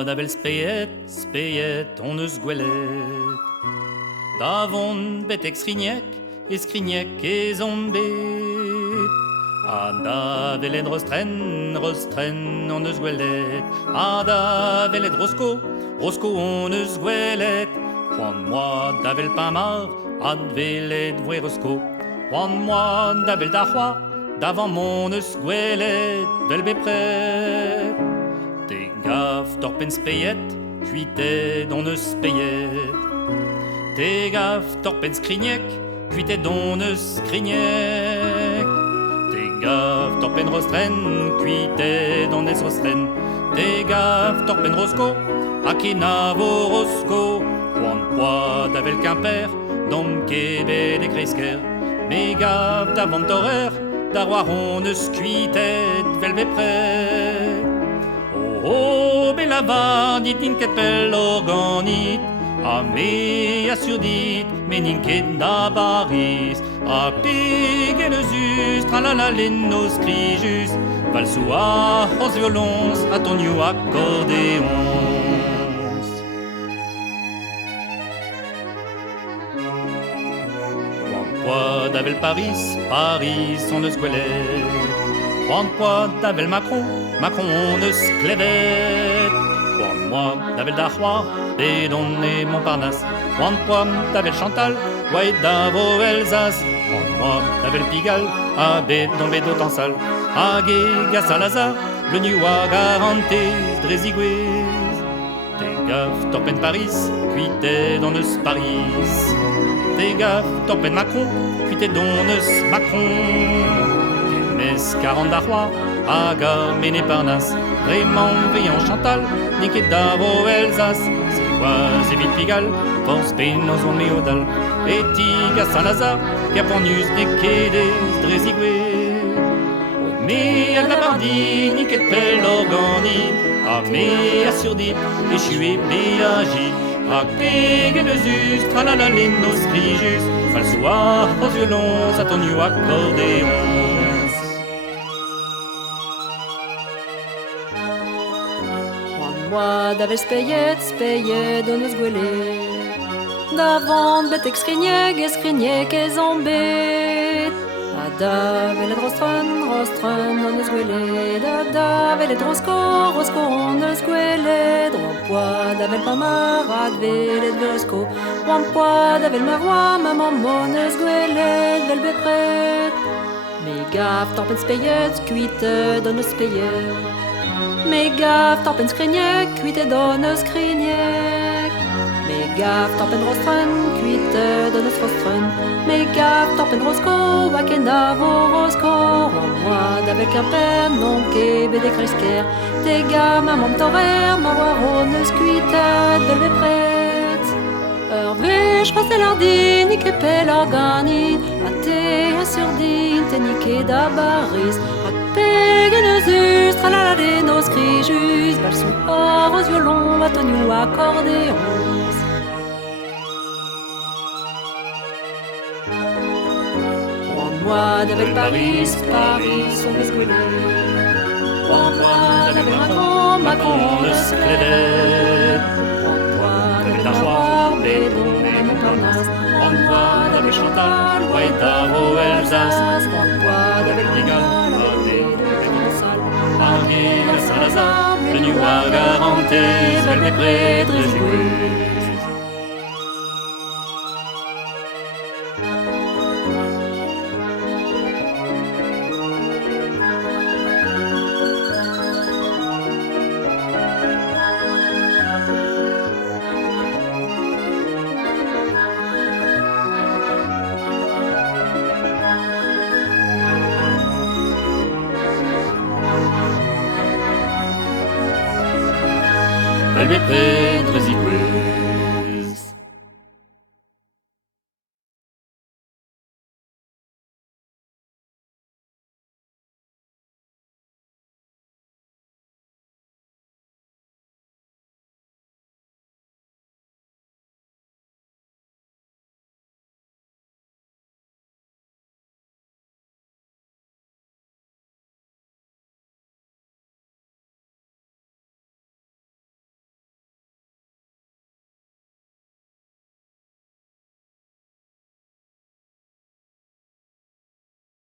moi d'avel speyet, on eus gwelet. Davon betek skrignek e zombet. A davelet rostren, on eus gwelet. A davelet rosko, on eus gwelet. C'hoant moi davel pamar, advelet vwe rosko. C'hoant moi davel da c'hoa, davant mon eus gwelet, vel bepret. Te gav torpen speyet, kuitet on eus speyet. Te gav torpen skrignek, kuitet on eus skrignek. Te gav torpen rostren, kuitet on eus rostren. Te gav torpen rosko, akenavo rosko. C'hoant poa davel Quimper, dom kebet e kresker. Me gav davant torer, da roar on eus kuitet vel bepret. Oh, bella vardit, n'inket pel organit. A me assurdit, me n'inket da baris. A pegen eus us, tralala lennos skrijus. Val sou a c'hos violons, a tonioù accordéons. C'hoant poa davel Paris, on eus gwelet. C'hoant poa davel Macron, on eus klevet. C'hoant moi davel da c'hoar, bet on e Montparnasse. C'hoant poa davel Chantal, oa davo Elsace. C'hoant moi davel Pigalle, a bet on bet d'Otansal. Hag e ga Saint-Lazare, le nu a garantez drezigouez. Te gav torpen Paris, kuitet on eus Paris. Te gav torpen Macron, kuitet on eus Macron. Mes 40 da c'hoar, hag a mene Parnasse. Vraiment veillant Chantal, n'inket davo Elsace. Se oaz evit Pigalle, force penaos on meodal. Et tig a Saint-Lazare, kapanus nekedez drezigouez. Me a glavardit, n'inket pel organit. A me assurdit, echu e beagit. A pegen eus us, tralala lennos skrijus. Val sou a c'hos violons, a tonioù accordéons. Moi davel speyet on eus gwelet. Davant betek skrignek e zombet. A davelet rostren on eus gwelet. A davelet rosko on eus gwelet. C'hoant poa davel pamar, advelet vel rosko. C'hoant poa davel maroa, on eus gwelet vel bepret. Me gav torpen speyet, kuitet on eus speyet. Me gav torpen skrignek, kuitet on eus skrignek. Me gav torpen rostren, kuitet on eus rostren. Me gav torpen rosko, akenavo rosko. C'hoant moi davel Quimper, non kebet e kresker. Te gav mamant torer, ma war on eus kuitet vel bepret. Ur vech pastel ar din, n'ike pel organit. A te assurdin, te n'ike da baris. A pegen eus us, tralala lennos skrijus. Val sou a c'hos violons, a tonioù accordéons. C'hoant moi davel Paris, on eus gwelet. C'hoant moi davel Macron, on eus klevet. C'hoant moi davel da c'hoar, bet on e Montparnasse. C'hoant moi davel Chantal, oa davo Elsace. C'hoant moi davel Pigalle, a bet on e d'Otansal. Hag e ga Saint-Lazare, le nu a garantez vel bepret drezigouez. Vel bepret